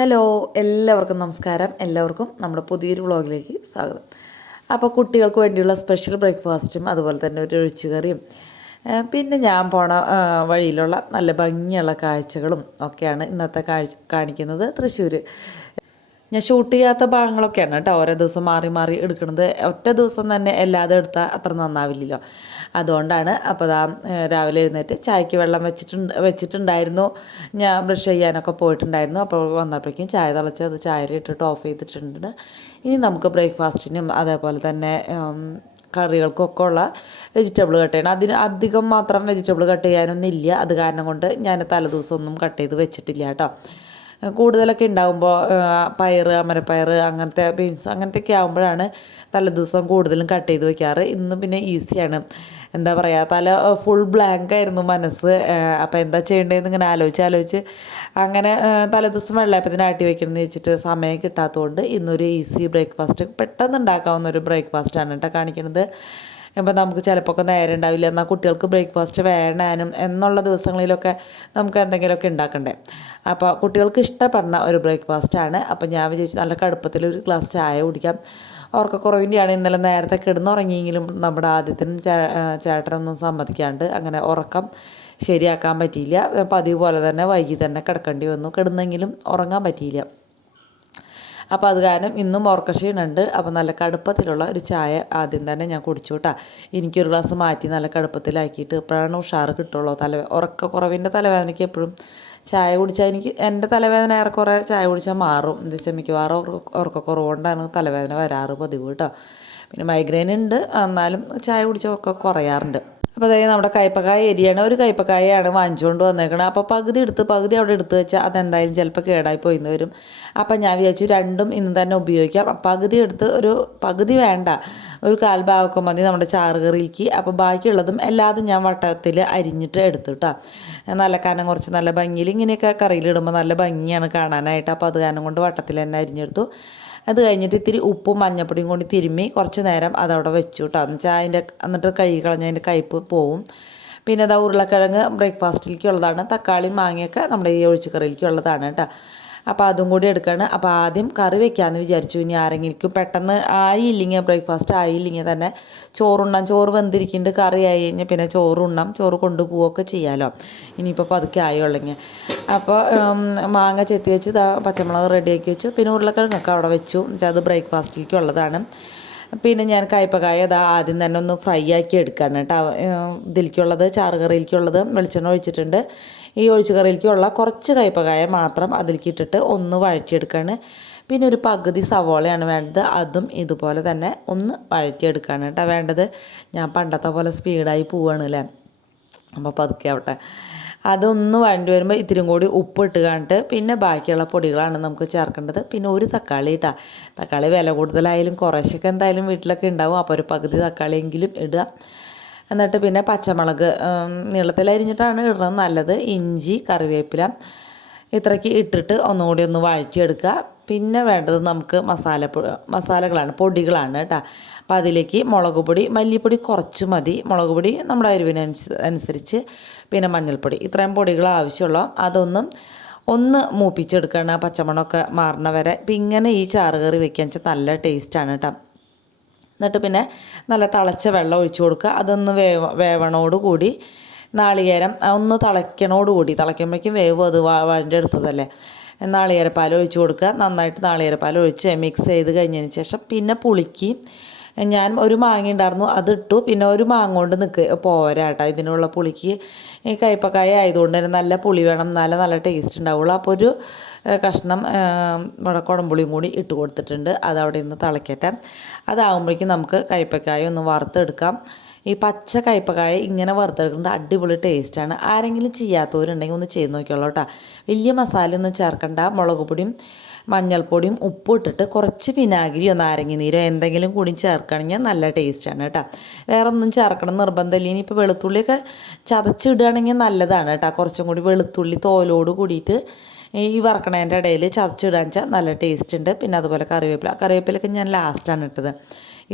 Hello, എല്ലാവർക്കും നമസ്കാരം. എല്ലാവർക്കും നമ്മുടെ പുതിയൊരു വ്ളോഗിലേക്ക് സ്വാഗതം. അപ്പോൾ കുട്ടികൾക്ക് വേണ്ടിയുള്ള സ്പെഷ്യൽ ബ്രേക്ക്ഫാസ്റ്റും അതുപോലെ തന്നെ ഒരു ഒഴിച്ചുകറിയും പിന്നെ ഞാൻ പോണ വഴിയിലുള്ള നല്ല ഭംഗിയുള്ള കാഴ്ചകളും ഒക്കെയാണ് ഇന്നത്തെ കാണിക്കുന്നത്. തൃശ്ശൂർ ഞാൻ ഷൂട്ട് ചെയ്യാത്ത ഭാഗങ്ങളൊക്കെയാണ് കേട്ടോ ഓരോ ദിവസം മാറി മാറി എടുക്കുന്നത്. ഒറ്റ ദിവസം തന്നെ എല്ലാതും എടുത്താൽ അത്ര നന്നാവില്ലല്ലോ. അതുകൊണ്ടാണ്. അപ്പോൾ രാവിലെ എഴുന്നേറ്റ് ചായക്ക് വെള്ളം വെച്ചിട്ടുണ്ടായിരുന്നു. ഞാൻ ബ്രഷ് ചെയ്യാനൊക്കെ പോയിട്ടുണ്ടായിരുന്നു. അപ്പോൾ വന്നപ്പോഴേക്കും ചായ തിളച്ച് അത് ചായയിലിട്ടിട്ട് ഓഫ് ചെയ്തിട്ടുണ്ട്. ഇനി നമുക്ക് ബ്രേക്ക്ഫാസ്റ്റിനും അതേപോലെ തന്നെ കറികൾക്കൊക്കെ ഉള്ള വെജിറ്റബിൾ കട്ട് ചെയ്യണം. അതിന് അധികം മാത്രം വെജിറ്റബിൾ കട്ട് ചെയ്യാനൊന്നും ഇല്ല. അത് കാരണം കൊണ്ട് ഞാൻ തലേദിവസമൊന്നും കട്ട് ചെയ്ത് വെച്ചിട്ടില്ല കേട്ടോ. കൂടുതലൊക്കെ ഉണ്ടാകുമ്പോൾ പയർ, അമരപ്പയർ, അങ്ങനത്തെ ബീൻസ് അങ്ങനത്തെയൊക്കെ ആകുമ്പോഴാണ് തലേദിവസം കൂടുതലും കട്ട് ചെയ്ത് വെക്കാറ്. ഇന്ന് പിന്നെ ഈസിയാണ്. എന്താ പറയുക, തല ഫുൾ ബ്ലാങ്ക് ആയിരുന്നു മനസ്സ്. അപ്പോൾ എന്താ ചെയ്യേണ്ടതെന്ന് ഇങ്ങനെ ആലോചിച്ച് അങ്ങനെ തലേദിവസം വെള്ളയപ്പത്തിന് ആട്ടി വെക്കണമെന്ന് വെച്ചിട്ട് സമയം കിട്ടാത്തതുകൊണ്ട് ഇന്നൊരു ഈസി ബ്രേക്ക്ഫാസ്റ്റ്, പെട്ടെന്ന് ഉണ്ടാക്കാവുന്ന ഒരു ബ്രേക്ക്ഫാസ്റ്റാണ് കേട്ടോ കാണിക്കുന്നത്. ഇപ്പം നമുക്ക് ചിലപ്പോൾ നേരം ഉണ്ടാവില്ല, എന്നാൽ കുട്ടികൾക്ക് ബ്രേക്ക്ഫാസ്റ്റ് വേണാനും എന്നുള്ള ദിവസങ്ങളിലൊക്കെ നമുക്ക് എന്തെങ്കിലുമൊക്കെ ഉണ്ടാക്കണ്ടേ. അപ്പോൾ കുട്ടികൾക്ക് ഇഷ്ടപ്പെടുന്ന ഒരു ബ്രേക്ക്ഫാസ്റ്റാണ്. അപ്പോൾ ഞാൻ വിചാരിച്ചു നല്ല കടുപ്പത്തിൽ ഒരു ഗ്ലാസ് ചായ കുടിക്കാം. ഉറക്കക്കുറവിൻ്റെയാണ്. ഇന്നലെ നേരത്തെ കിടന്നുറങ്ങിയെങ്കിലും നമ്മുടെ ആദ്യത്തിനും ചേട്ടനൊന്നും സമ്മതിക്കാണ്ട് അങ്ങനെ ഉറക്കം ശരിയാക്കാൻ പറ്റിയില്ല. പതിവ് പോലെ തന്നെ വൈകി തന്നെ കിടക്കേണ്ടി വന്നു. കിടന്നെങ്കിലും ഉറങ്ങാൻ പറ്റിയില്ല. അപ്പോൾ അത് കാരണം ഇന്നും ഉറക്കക്ഷീണുണ്ട്. അപ്പോൾ നല്ല കടുപ്പത്തിലുള്ള ഒരു ചായ ആദ്യം തന്നെ ഞാൻ കുടിച്ചു കേട്ടോ. എനിക്കൊരു ഗ്ലാസ് മാറ്റി നല്ല കടുപ്പത്തിലാക്കിയിട്ട് ഇപ്പോഴാണ് ഉഷാറ് കിട്ടുള്ളൂ. ഉറക്കക്കുറവിൻ്റെ തലവേദനയ്ക്ക് എപ്പോഴും ചായ കുടിച്ചാൽ എൻ്റെ തലവേദന ഏറെക്കുറെ ചായ കുടിച്ചാൽ മാറും. എന്താ വെച്ചാൽ മിക്കവാറും ഉറക്കക്കുറവ് കൊണ്ടാണ് തലവേദന വരാറ് പതിവ് കേട്ടോ. പിന്നെ മൈഗ്രെയിൻ ഉണ്ട്, എന്നാലും ചായ കുടിച്ചാൽ ഒക്കെ കുറയാറുണ്ട്. അപ്പോൾ അതായത് നമ്മുടെ കയ്പ്പക്കായ എരിയാണ്. ഒരു കയ്പ്പക്കായാണ് വാങ്ങിച്ചുകൊണ്ട് വന്നേക്കണത്. അപ്പോൾ പകുതി അവിടെ എടുത്ത് വെച്ചാൽ അതെന്തായാലും ചിലപ്പോൾ കേടായി പോയിന്ന് വരും. അപ്പം ഞാൻ വിചാരിച്ചു രണ്ടും ഇന്ന് തന്നെ ഉപയോഗിക്കാം. പകുതി എടുത്ത് പകുതി വേണ്ട, ഒരു കാൽ ഭാഗമൊക്കെ മതി നമ്മുടെ ചാറുകറിയിലേക്ക്. അപ്പോൾ ബാക്കിയുള്ളതും എല്ലാതും ഞാൻ വട്ടത്തിൽ അരിഞ്ഞിട്ട് എടുത്തു കേട്ടോ. നല്ല കനം കുറച്ച് നല്ല ഭംഗിയിൽ ഇങ്ങനെയൊക്കെ കറിയിലിടുമ്പോൾ നല്ല ഭംഗിയാണ് കാണാനായിട്ട്. അപ്പോൾ അത് കാരണം കൊണ്ട് വട്ടത്തിൽ തന്നെ അരിഞ്ഞെടുത്തു. അത് കഴിഞ്ഞിട്ട് ഇത്തിരി ഉപ്പും മഞ്ഞപ്പൊടിയും കൊണ്ട് തിരുമ്മി കുറച്ച് നേരം അതവിടെ വെച്ചു കേട്ടോ. എന്നിട്ട് കഴുകി കളഞ്ഞതിൻ്റെ കയ്പ്പ് പോവും. പിന്നെ അതാ ഉരുളക്കിഴങ്ങ് ബ്രേക്ക്ഫാസ്റ്റിലേക്കുള്ളതാണ്. തക്കാളി മാങ്ങയൊക്കെ നമ്മുടെ ഈ ഒഴിച്ചുകറിയിലേക്കുള്ളതാണ് കേട്ടോ. അപ്പോൾ അതും കൂടി എടുക്കുകയാണ്. അപ്പോൾ ആദ്യം കറി വെക്കാമെന്ന് വിചാരിച്ചു. ഇനി ആരെങ്കിലും പെട്ടെന്ന് ആയില്ലെങ്കിൽ, ബ്രേക്ക്ഫാസ്റ്റ് ആയില്ലെങ്കിൽ തന്നെ ചോറ് വെന്തിരിക്കുന്നുണ്ട്, കറി ആയി കഴിഞ്ഞാൽ പിന്നെ ചോറ് കൊണ്ടുപോവുകയൊക്കെ ചെയ്യാമല്ലോ. ഇനിയിപ്പോൾ പതുക്കെ ആയുള്ളെങ്കിൽ. അപ്പോൾ മാങ്ങ ചെത്തി വെച്ച് പച്ചമുളക് റെഡിയാക്കി വെച്ചു. പിന്നെ ഉരുളക്കിഴങ്ങൊക്കെ അവിടെ വെച്ചു. അത് ബ്രേക്ക്ഫാസ്റ്റിലേക്കുള്ളതാണ്. പിന്നെ ഞാൻ കയ്പ്പക്കായ ആദ്യം തന്നെ ഒന്ന് ഫ്രൈ ആക്കി എടുക്കുകയാണ് കേട്ടോ. ഇതിലേക്കുള്ളത് ചാറുകറിയിലേക്കുള്ളത് വെളിച്ചെണ്ണ ഒഴിച്ചിട്ടുണ്ട്. ഈ ഒഴിച്ചുകറിയിലേക്കുള്ള കുറച്ച് കയ്പ്പക്കായ മാത്രം അതിലേക്ക് ഇട്ടിട്ട് ഒന്ന് വഴറ്റിയെടുക്കുകയാണ്. പിന്നെ ഒരു പകുതി സവോളയാണ് വേണ്ടത്. അതും ഇതുപോലെ തന്നെ ഒന്ന് വഴറ്റിയെടുക്കുകയാണ് കേട്ടോ വേണ്ടത്. ഞാൻ പണ്ടത്തെ പോലെ സ്പീഡായി പോവുകയാണ് അല്ലേ. അപ്പോൾ പതുക്കെ ആവട്ടെ. അതൊന്ന് വഴണ്ടി വരുമ്പോൾ ഇത്തിരിയും കൂടി ഉപ്പ് ഇട്ട് കണ്ടിട്ട് പിന്നെ ബാക്കിയുള്ള പൊടികളാണ് നമുക്ക് ചേർക്കേണ്ടത്. പിന്നെ ഒരു തക്കാളി ഇട്ടാൽ, തക്കാളി വില കൂടുതലായാലും കുറേശ്ശൊക്കെ എന്തായാലും വീട്ടിലൊക്കെ ഉണ്ടാവും. അപ്പോൾ ഒരു പകുതി തക്കാളിയെങ്കിലും ഇടുക. എന്നിട്ട് പിന്നെ പച്ചമുളക് നീളത്തിലരിഞ്ഞിട്ടാണ് ഇടുന്നത് നല്ലത്. ഇഞ്ചി, കറിവേപ്പില ഇത്രയ്ക്ക് ഇട്ടിട്ട് ഒന്നുകൂടി ഒന്ന് വഴറ്റിയെടുക്കുക. പിന്നെ വേണ്ടത് നമുക്ക് മസാലകളാണ്, പൊടികളാണ് കേട്ടോ. അപ്പോൾ അതിലേക്ക് മുളക് പൊടി, മല്ലിപ്പൊടി കുറച്ച് മതി. മുളക് പൊടി നമ്മുടെ അനുസരിച്ച്, പിന്നെ മഞ്ഞൾപ്പൊടി, ഇത്രയും പൊടികൾ ആവശ്യമുള്ള ഒന്ന് മൂപ്പിച്ചെടുക്കുകയാണ് പച്ചമണമൊക്കെ മാറണ വരെ. ഇപ്പം ഇങ്ങനെ ഈ ചാറുകറി വെക്കാൻ വെച്ചാൽ നല്ല ടേസ്റ്റാണ് കേട്ടോ. എന്നിട്ട് പിന്നെ നല്ല തിളച്ച വെള്ളം ഒഴിച്ചു കൊടുക്കുക. അതൊന്ന് വേവണോടുകൂടി നാളികേരം ഒന്ന് തിളയ്ക്കുമ്പോഴേക്കും വേവ് അത് വഴൻ്റെ എടുത്തതല്ലേ. നാളികേരപ്പാൽ ഒഴിച്ചു കൊടുക്കുക. നന്നായിട്ട് നാളികേരപ്പാൽ ഒഴിച്ച് മിക്സ് ചെയ്ത് കഴിഞ്ഞതിന് ശേഷം പിന്നെ പുളിക്ക് ഞാൻ ഒരു മാങ്ങ ഉണ്ടായിരുന്നു, അതിട്ടു. പിന്നെ ഒരു മാങ്ങ കൊണ്ട് പോരാട്ടോ ഇതിനുള്ള പുളിക്ക്. ഈ കയ്പ്പക്കായ ആയതുകൊണ്ട് തന്നെ നല്ല പുളി വേണം, നല്ല ടേസ്റ്റ് ഉണ്ടാവുള്ളൂ. അപ്പോൾ ഒരു കഷ്ണം കുടംപുളിയും കൂടി ഇട്ട് കൊടുത്തിട്ടുണ്ട്. അതവിടെ നിന്ന് തിളയ്ക്കട്ടെ. അതാകുമ്പോഴേക്കും നമുക്ക് കയ്പ്പക്കായ ഒന്ന് വറുത്തെടുക്കാം. ഈ പച്ച കയ്പ്പക്കായ ഇങ്ങനെ വറുത്തെടുക്കുന്നത് അടിപൊളി ടേസ്റ്റാണ്. ആരെങ്കിലും ചെയ്യാത്തവരുണ്ടെങ്കിൽ ഒന്ന് ചെയ്ത് നോക്കിയോളൂ കേട്ടോ. വലിയ മസാലയൊന്നും ചേർക്കണ്ട. മുളക് പൊടിയും മഞ്ഞൾപ്പൊടിയും ഉപ്പും ഇട്ടിട്ട് കുറച്ച് വിനാഗിരിയോ നാരങ്ങ എന്തെങ്കിലും കൂടി ചേർക്കുകയാണെങ്കിൽ നല്ല ടേസ്റ്റാണ് കേട്ടോ. വേറെ ഒന്നും ചേർക്കണം നിർബന്ധമില്ല. ഇനിയിപ്പോൾ വെളുത്തുള്ളിയൊക്കെ ചതച്ചിടുകയാണെങ്കിൽ നല്ലതാണ് കേട്ടോ. കുറച്ചും കൂടി വെളുത്തുള്ളി തോലോട് കൂടിയിട്ട് ഈ വറക്കണേൻ്റെ ഇടയിൽ ചതച്ചിടാൻ വെച്ചാൽ നല്ല ടേസ്റ്റ് ഉണ്ട്. പിന്നെ അതുപോലെ കറിവേപ്പിലൊക്കെ ഞാൻ ലാസ്റ്റാണ് ഇട്ടത്,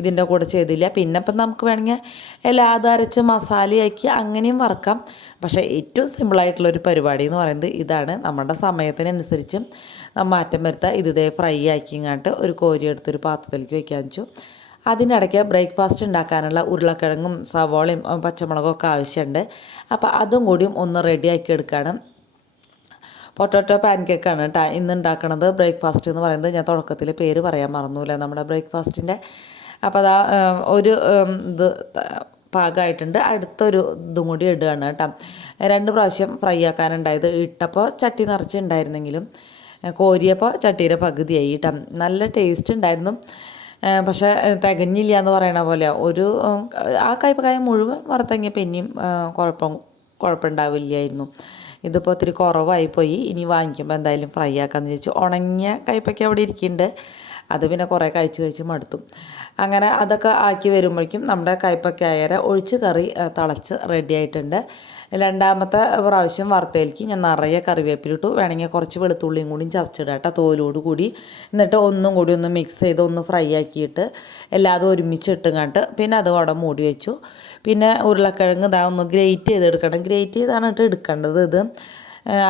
ഇതിൻ്റെ കൂടെ ചെയ്തില്ല. പിന്നെ ഇപ്പം നമുക്ക് വേണമെങ്കിൽ എല്ലാം അരച്ച് മസാലയാക്കി അങ്ങനെയും വറക്കാം. പക്ഷേ ഏറ്റവും സിമ്പിളായിട്ടുള്ളൊരു പരിപാടി എന്ന് പറയുന്നത് ഇതാണ്. നമ്മുടെ സമയത്തിനനുസരിച്ച് മാറ്റം വരുത്താം. ഇതേ ഫ്രൈ ആക്കിങ്ങാട്ട് ഒരു കോരി എടുത്തൊരു പാത്രത്തിലേക്ക് വെക്കാൻ വെച്ചു. അതിനിടയ്ക്ക് ബ്രേക്ക്ഫാസ്റ്റ് ഉണ്ടാക്കാനുള്ള ഉരുളക്കിഴങ്ങും സവോളയും പച്ചമുളകും ഒക്കെ ആവശ്യമുണ്ട്. അപ്പോൾ അതും കൂടിയും ഒന്ന് റെഡിയാക്കി എടുക്കുകയാണ്. പൊട്ടാറ്റോ പാൻകേക്കാണ് കേട്ടോ ഇന്ന് ഉണ്ടാക്കണത്. ബ്രേക്ക്ഫാസ്റ്റ് എന്ന് പറയുന്നത് ഞാൻ തുടക്കത്തിൽ പേര് പറയാൻ മറന്നില്ല നമ്മുടെ ബ്രേക്ക്ഫാസ്റ്റിൻ്റെ. അപ്പോൾ അതാ ഒരു ഇത് പാകമായിട്ടുണ്ട്. അടുത്തൊരു ഇതും കൂടി ഇടുകയാണ് കേട്ടോ. 2 പ്രാവശ്യം ഫ്രൈ ആക്കാനുണ്ടായത്. ഇട്ടപ്പോൾ ചട്ടി നിറച്ചുണ്ടായിരുന്നെങ്കിലും കോരിയപ്പോൾ ചട്ടിയുടെ പകുതിയായി കേട്ടോ. നല്ല ടേസ്റ്റ് ഉണ്ടായിരുന്നു. പക്ഷേ തികഞ്ഞില്ല എന്ന് പറയണ പോലെ ആ കയ്പക്കായ മുഴുവൻ വറുത്തങ്ങിയപ്പോൾ ഇനിയും കുഴപ്പമുണ്ടാവില്ലായിരുന്നു. ഇതിപ്പോൾ ഒത്തിരി കുറവായിപ്പോയി. ഇനി വാങ്ങിക്കുമ്പോൾ എന്തായാലും ഫ്രൈ ആക്കാമെന്ന് ചോദിച്ചു. ഉണങ്ങിയ കയ്പയ്ക്ക അവിടെ ഇരിക്കുന്നുണ്ട്. അത് പിന്നെ കുറേ കഴിച്ച് മടുത്തു. അങ്ങനെ അതൊക്കെ ആക്കി വരുമ്പോഴേക്കും നമ്മുടെ കയ്പക്കായര ഒഴിച്ച് കറി തിളച്ച് റെഡി ആയിട്ടുണ്ട്. രണ്ടാമത്തെ പ്രാവശ്യം വറുത്തേലേക്ക് ഞാൻ നിറയെ കറിവേപ്പിലിട്ടു. വേണമെങ്കിൽ കുറച്ച് വെളുത്തുള്ളിയും കൂടി ചതച്ചിടാം കേട്ടോ, തോലോട് കൂടി. എന്നിട്ട് ഒന്നും കൂടി ഒന്ന് മിക്സ് ചെയ്ത് ഒന്ന് ഫ്രൈ ആക്കിയിട്ട് എല്ലാതും ഒരുമിച്ച് ഇട്ടുങ്ങാട്ട് പിന്നെ അത് അവിടെ മൂടി വെച്ചു. പിന്നെ ഉരുളക്കിഴങ്ങ് ഒന്ന് ഗ്രേറ്റ് ചെയ്തെടുക്കണം. ഗ്രേറ്റ് ചെയ്താണ് എടുക്കേണ്ടത് ഇത്.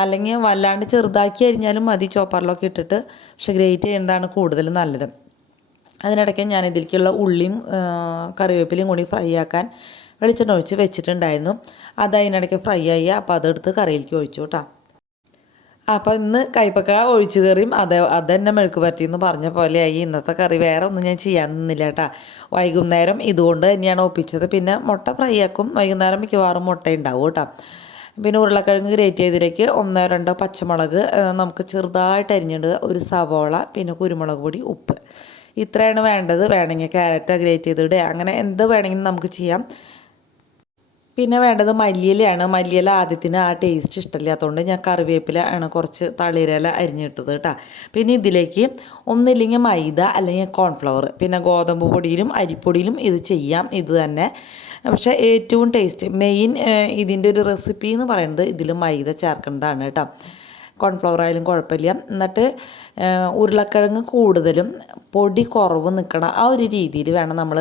അല്ലെങ്കിൽ വല്ലാണ്ട് ചെറുതാക്കി അരിഞ്ഞാലും മതി ചോപ്പറിലൊക്കെ ഇട്ടിട്ട്. പക്ഷെ ഗ്രേറ്റ് ചെയ്യുന്നതാണ് കൂടുതൽ നല്ലത്. അതിനിടയ്ക്ക് ഞാൻ ഇതിലേക്കുള്ള ഉള്ളിയും കറിവേപ്പിലയും കൂടി ഫ്രൈ ആക്കാൻ വെളിച്ചെണ്ണ ഒഴിച്ച് വെച്ചിട്ടുണ്ടായിരുന്നു. അത് അതിനിടയ്ക്ക് ഫ്രൈ ആയി. അപ്പോൾ അതെടുത്ത് കറിയിലേക്ക് ഒഴിച്ചു കേട്ടോ. അപ്പോൾ ഇന്ന് കയ്പക്ക ഒഴിച്ച് കറിയും അതെന്നെ മെഴുക്ക് പറ്റിയെന്ന് പറഞ്ഞ പോലെയായി ഇന്നത്തെ കറി. വേറെ ഒന്നും ഞാൻ ചെയ്യാൻ നിന്നില്ല കേട്ടോ. വൈകുന്നേരം ഇതുകൊണ്ട് തന്നെയാണ് ഒപ്പിച്ചത്. പിന്നെ മുട്ട ഫ്രൈ ആക്കും. വൈകുന്നേരം മിക്കവാറും മുട്ട ഉണ്ടാവും കേട്ടോ. പിന്നെ ഉരുളക്കിഴങ്ങ് ഗ്രേറ്റ് ചെയ്തതിലേക്ക് 1-2 പച്ചമുളക് നമുക്ക് ചെറുതായിട്ട് അരിഞ്ഞിടുക, ഒരു സവോള, പിന്നെ കുരുമുളക് പൊടി, ഉപ്പ്. ഇത്രയാണ് വേണ്ടത്. വേണമെങ്കിൽ ക്യാരറ്റ് ഗ്രേറ്റ് ചെയ്തിടുക, അങ്ങനെ എന്ത് വേണമെങ്കിലും നമുക്ക് ചെയ്യാം. പിന്നെ വേണ്ടത് മല്ലിയിലയാണ്. മല്ലിയില ആദ്യത്തിന് ആ ടേസ്റ്റ് ഇഷ്ടമില്ലാത്തതുകൊണ്ട് ഞാൻ കറിവേപ്പില ആണ് കുറച്ച് തളിരില അരിഞ്ഞിട്ടത് കേട്ടോ. പിന്നെ ഇതിലേക്ക് ഒന്നില്ലെങ്കിൽ മൈദ അല്ലെങ്കിൽ കോൺഫ്ലവർ, പിന്നെ ഗോതമ്പ് പൊടിയിലും അരിപ്പൊടിയിലും ഇത് ചെയ്യാം. ഇത് തന്നെ. പക്ഷേ ഏറ്റവും ടേസ്റ്റ് മെയിൻ ഇതിൻ്റെ ഒരു റെസിപ്പി എന്ന് പറയുന്നത് ഇതിൽ മൈദ ചേർക്കേണ്ടതാണ് കേട്ടോ. കോൺഫ്ലവർ ആയാലും കുഴപ്പമില്ല. എന്നിട്ട് ഉരുളക്കിഴങ്ങ് കൂടുതലും പൊടി കുറവ് നിൽക്കണം. ആ ഒരു രീതിയിൽ വേണം നമ്മൾ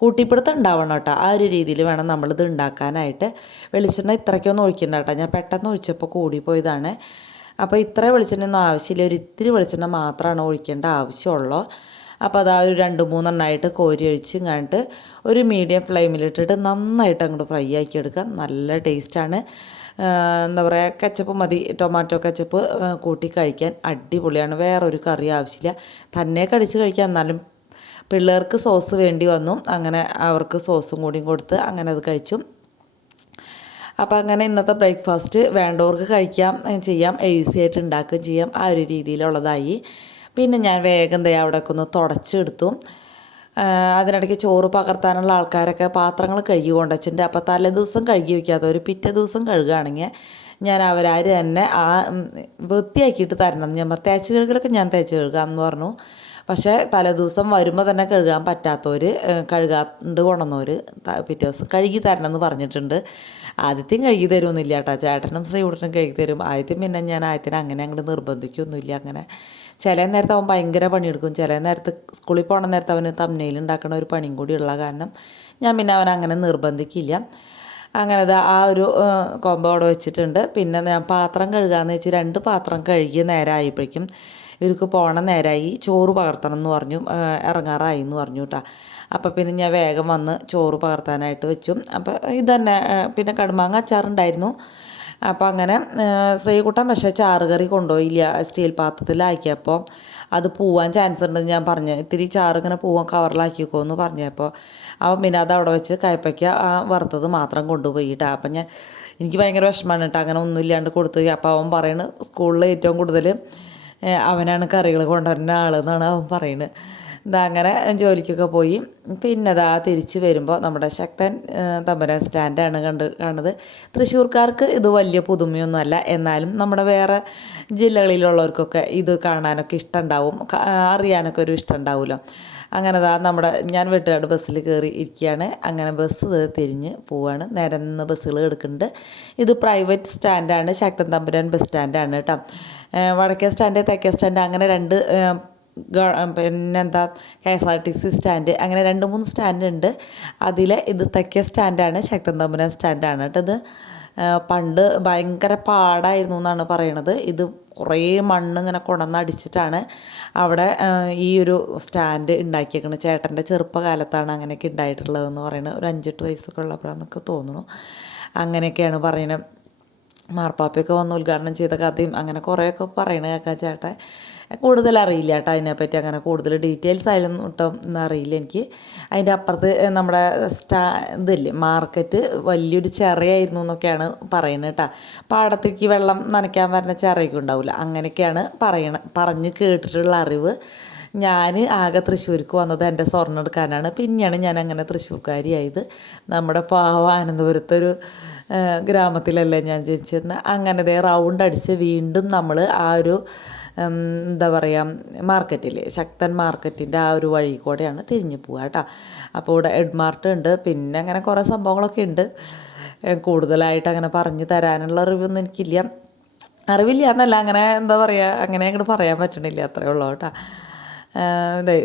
കൂട്ടിപ്പിടുത്തം ഉണ്ടാവണം കേട്ടോ. ആ ഒരു രീതിയിൽ വേണം നമ്മളിത് ഉണ്ടാക്കാനായിട്ട്. വെളിച്ചെണ്ണ ഇത്രയ്ക്കൊന്നും ഒഴിക്കണ്ട കേട്ടോ. ഞാൻ പെട്ടെന്ന് ഒഴിച്ചപ്പോൾ കൂടിപ്പോയതാണ്. അപ്പോൾ ഇത്ര വെളിച്ചെണ്ണയൊന്നും ആവശ്യമില്ല. ഒരു ഇത്തിരി വെളിച്ചെണ്ണ മാത്രമാണ് ഒഴിക്കേണ്ട ആവശ്യമുള്ളൂ. അപ്പോൾ അതാ ഒരു 2-3 എണ്ണമായിട്ട് കോരി ഒഴിച്ച് ഇങ്ങോട്ട് ഒരു മീഡിയം ഫ്ലെയിമിലിട്ടിട്ട് നന്നായിട്ട് അങ്ങോട്ട് ഫ്രൈ ആക്കി എടുക്കുക. നല്ല ടേസ്റ്റാണ്. എന്താ പറയുക, കെച്ചപ്പ് മതി, ടൊമാറ്റോ കെച്ചപ്പ് കൂട്ടി കഴിക്കാൻ അടിപൊളിയാണ്. വേറൊരു കറി ആവശ്യമില്ല. തന്നെ കടിച്ച് കഴിക്കാൻ. എന്നാലും പിള്ളേർക്ക് സോസ് വേണ്ടി വന്നു. അങ്ങനെ അവർക്ക് സോസും കൂടിയും കൊടുത്ത് അങ്ങനെ അത് കഴിച്ചു. അപ്പോൾ അങ്ങനെ ഇന്നത്തെ ബ്രേക്ക്ഫാസ്റ്റ് വേണ്ടവർക്ക് കഴിക്കാം, ചെയ്യാം, ഈസി ആയിട്ട് ഉണ്ടാക്കുകയും ചെയ്യാം. ആ ഒരു രീതിയിലുള്ളതായി. പിന്നെ ഞാൻ വേഗം അവിടെയൊക്കെ ഒന്ന് തുടച്ചെടുത്തു. അതിനിടയ്ക്ക് ചോറ് പകർത്താനുള്ള ആൾക്കാരൊക്കെ പാത്രങ്ങൾ കഴുകി കൊണ്ടുവച്ചിട്ടുണ്ട്. അപ്പോൾ തലേദിവസം കഴുകി വയ്ക്കാത്തവർ പിറ്റേ ദിവസം കഴുകുകയാണെങ്കിൽ ഞാൻ അവരാര് തന്നെ വൃത്തിയാക്കിയിട്ട് തരണം. ഞാൻ തേച്ച് കഴുകലൊക്കെ ഞാൻ തേച്ച് കഴുകാമെന്ന് പറഞ്ഞു. പക്ഷേ തലേദിവസം വരുമ്പോൾ തന്നെ കഴുകാൻ പറ്റാത്തവർ കഴുകാണ്ട് കൊണ്ടുവന്നവർ പിറ്റേ ദിവസം കഴുകി തരണം എന്ന് പറഞ്ഞിട്ടുണ്ട്. ആദ്യത്തെയും കഴുകി തരുമൊന്നുമില്ല കേട്ടോ. ചേട്ടനും ശ്രീകുട്ടനും കഴുകി തരും. ആദ്യത്തെയും പിന്നെ ഞാൻ ആദ്യത്തിന് അങ്ങനെ അങ്ങോട്ട് നിർബന്ധിക്കൊന്നുമില്ല. അങ്ങനെ ചില നേരത്ത് അവൻ ഭയങ്കര പണിയെടുക്കും. ചില നേരത്ത് സ്കൂളിൽ പോകണ നേരത്ത് അവന് തമ്മനയിൽ ഉണ്ടാക്കുന്ന ഒരു പണിയും കൂടി ഉള്ള കാരണം ഞാൻ പിന്നെ അവൻ അങ്ങനെ നിർബന്ധിക്കില്ല. അങ്ങനെ ആ ഒരു കോമ്പോ അവിടെ വെച്ചിട്ടുണ്ട്. പിന്നെ ഞാൻ പാത്രം കഴുകാമെന്ന് വെച്ച് 2 പാത്രം കഴുകിയ നേരമായപ്പോഴേക്കും ഇവർക്ക് പോകണ നേരമായി. ചോറ് പകർത്തണം എന്ന് പറഞ്ഞു, ഇറങ്ങാറായി എന്ന് പറഞ്ഞു കേട്ടോ. അപ്പോൾ പിന്നെ ഞാൻ വേഗം വന്ന് ചോറ് പകർത്താനായിട്ട് വെച്ചു. അപ്പോൾ ഇതന്നെ. പിന്നെ കടുമാങ്ങ അച്ചാറുണ്ടായിരുന്നു. അപ്പോൾ അങ്ങനെ ശ്രീകുട്ടൻ പക്ഷേ ചാറുകറി കൊണ്ടുപോയില്ല. സ്റ്റീൽ പാത്രത്തിലാക്കിയപ്പോൾ അത് പോവാൻ ചാൻസ് ഉണ്ടെന്ന് ഞാൻ പറഞ്ഞു. ഇത്തിരി ചാറ് ഇങ്ങനെ പോവാൻ കവറിലാക്കിക്കോ എന്ന് പറഞ്ഞപ്പോൾ അവൻ പിന്നെ അത് അവിടെ വെച്ച് കയ്പയ്ക്ക വറുത്തത് മാത്രം കൊണ്ടുപോയിട്ടാ. അപ്പം എനിക്ക് ഭയങ്കര വിഷമമാണ് കേട്ടോ അങ്ങനെ ഒന്നും ഇല്ലാണ്ട് കൊടുത്തു. അപ്പോൾ അവൻ പറയുന്നത് സ്കൂളിൽ ഏറ്റവും കൂടുതൽ അവനാണ് കറികൾ കൊണ്ടുവരുന്ന ആളെന്നാണ് അവൻ പറയുന്നത്. അങ്ങനെ ജോലിക്കൊക്കെ പോയി. പിന്നെ തിരിച്ച് വരുമ്പോൾ നമ്മുടെ ശക്തൻ തമ്പുരാൻ സ്റ്റാൻഡാണ് കാണുന്നത്. തൃശ്ശൂർക്കാർക്ക് ഇത് വലിയ പുതുമയൊന്നുമല്ല. എന്നാലും നമ്മുടെ വേറെ ജില്ലകളിലുള്ളവർക്കൊക്കെ ഇത് കാണാനൊക്കെ ഇഷ്ടമുണ്ടാവും, അറിയാനൊക്കെ ഒരു ഇഷ്ടം ഉണ്ടാവുമല്ലോ. അങ്ങനെ നമ്മുടെ ഞാൻ വെട്ടുകാട് ബസ്സിൽ കയറി ഇരിക്കുകയാണ്. അങ്ങനെ ബസ് തിരിഞ്ഞ് പോവാണ്. നിരന്ന് ബസ്സുകൾ എടുക്കുന്നുണ്ട്. ഇത് പ്രൈവറ്റ് സ്റ്റാൻഡാണ്, ശക്തൻ തമ്പുരാൻ ബസ് സ്റ്റാൻഡാണ് കേട്ടോ. വടക്കേ സ്റ്റാൻഡ് തെക്കേ സ്റ്റാൻഡ് അങ്ങനെ രണ്ട് പിന്നെന്താ KSRTC സ്റ്റാൻഡ് അങ്ങനെ 2-3 സ്റ്റാൻഡ് ഉണ്ട്. അതിൽ ഇത് തെക്കേ സ്റ്റാൻഡാണ്, ശക്തൻ തമ്പുരാൻ സ്റ്റാൻഡാണ് കേട്ടോ. ഇത് പണ്ട് ഭയങ്കര പാടായിരുന്നു എന്നാണ് പറയണത്. ഇത് കുറേ മണ്ണ് ഇങ്ങനെ കൊണ്ടുവന്നടിച്ചിട്ടാണ് അവിടെ ഈ ഒരു സ്റ്റാൻഡ് ഉണ്ടാക്കിയേക്കുന്നത്. ചേട്ടൻ്റെ ചെറുപ്പകാലത്താണ് അങ്ങനെയൊക്കെ ഉണ്ടായിട്ടുള്ളതെന്ന് പറയുന്നത്. ഒരു 5-8 വയസ്സൊക്കെ ഉള്ളപ്പോഴാണെന്നൊക്കെ തോന്നുന്നു. അങ്ങനെയൊക്കെയാണ് പറയുന്നത്. മാർപ്പാപ്പയൊക്കെ വന്ന് ഉദ്ഘാടനം ചെയ്ത കഥയും അങ്ങനെ കുറേയൊക്കെ പറയണ കേൾക്കാം ചേട്ടൻ. കൂടുതൽ അറിയില്ല കേട്ടോ അതിനെപ്പറ്റി, അങ്ങനെ കൂടുതൽ ഡീറ്റെയിൽസ് ആയാലും ഒന്നും അറിയില്ല എനിക്ക്. അതിൻ്റെ അപ്പുറത്ത് നമ്മുടെ ഇതില്ലേ മാർക്കറ്റ് വലിയൊരു ചിറയായിരുന്നു എന്നൊക്കെയാണ് പറയുന്നത് കേട്ടോ. പാടത്തേക്ക് വെള്ളം നനയ്ക്കാൻ വരുന്ന ചിറയൊക്കെ ഉണ്ടാവില്ല, അങ്ങനെയൊക്കെയാണ് പറഞ്ഞ് കേട്ടിട്ടുള്ള അറിവ്. ഞാൻ ആകെ തൃശ്ശൂർക്ക് വന്നത് എൻ്റെ സ്വർണ്ണം എടുക്കാനാണ്. പിന്നെയാണ് ഞാൻ അങ്ങനെ തൃശ്ശൂർക്കാരിയായത്. നമ്മുടെ ആനന്ദപുരത്തൊരു ഗ്രാമത്തിലല്ലേ ഞാൻ ജനിച്ചിരുന്നത്. അങ്ങനെ റൗണ്ട് അടിച്ച് വീണ്ടും നമ്മൾ ആ ഒരു എന്താ പറയുക മാർക്കറ്റിൽ ശക്തൻ മാർക്കറ്റിൻ്റെ ആ ഒരു വഴി കൂടെയാണ് തിരിഞ്ഞു പോവുക കേട്ടോ. അപ്പോൾ ഇവിടെ എഡ്മാർട്ട് ഉണ്ട്, പിന്നെ അങ്ങനെ കുറേ സംഭവങ്ങളൊക്കെ ഉണ്ട്. കൂടുതലായിട്ട് അങ്ങനെ പറഞ്ഞു തരാനുള്ള അറിവൊന്നും എനിക്കില്ല. അറിവില്ല എന്നല്ല, അങ്ങനെ എന്താ പറയുക, അങ്ങനെ അങ്ങോട്ട് പറയാൻ പറ്റണില്ല, അത്രയേ ഉള്ളൂ കേട്ടോ.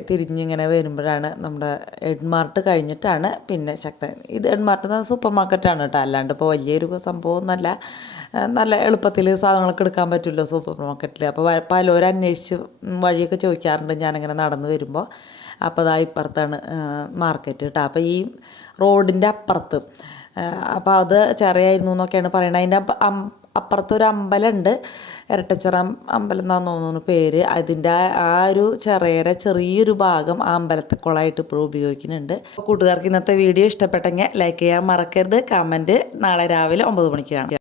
തിരിഞ്ഞിങ്ങനെ വരുമ്പോഴാണ് നമ്മുടെ എഡ്മാർട്ട് കഴിഞ്ഞിട്ടാണ് പിന്നെ ശക്തൻ. ഇത് എഡ്മാർട്ട് സൂപ്പർ മാർക്കറ്റാണ് കേട്ടോ, അല്ലാണ്ട് ഇപ്പോൾ വലിയൊരു സംഭവമൊന്നുമല്ല. നല്ല എളുപ്പത്തിൽ സാധനങ്ങളൊക്കെ എടുക്കാൻ പറ്റുമല്ലോ സൂപ്പർ മാർക്കറ്റിൽ. അപ്പോൾ പലരും അന്വേഷിച്ച് വഴിയൊക്കെ ചോദിക്കാറുണ്ട് ഞാനിങ്ങനെ നടന്നു വരുമ്പോൾ. അപ്പോൾ അതാ ഇപ്പുറത്താണ് മാർക്കറ്റ് കേട്ടോ. അപ്പോൾ ഈ റോഡിൻ്റെ അപ്പുറത്ത്, അപ്പോൾ അത് ചെറിയായിരുന്നു എന്നൊക്കെയാണ് പറയുന്നത്. അതിൻ്റെ അപ്പുറത്തൊരു അമ്പലമുണ്ട്, ഇരട്ടച്ചിറ അമ്പലം എന്നാന്ന് തോന്നുന്നു പേര്. അതിൻ്റെ ആ ഒരു ചെറിയൊരു ഭാഗം ആ അമ്പലത്തെക്കുളമായിട്ട് ഇപ്പോഴും ഉപയോഗിക്കുന്നുണ്ട്. കൂട്ടുകാർക്ക് ഇന്നത്തെ വീഡിയോ ഇഷ്ടപ്പെട്ടെങ്കിൽ ലൈക്ക് ചെയ്യാൻ മറക്കരുത്. കമൻറ്റ് നാളെ രാവിലെ 9 മണിക്ക് കാണാം.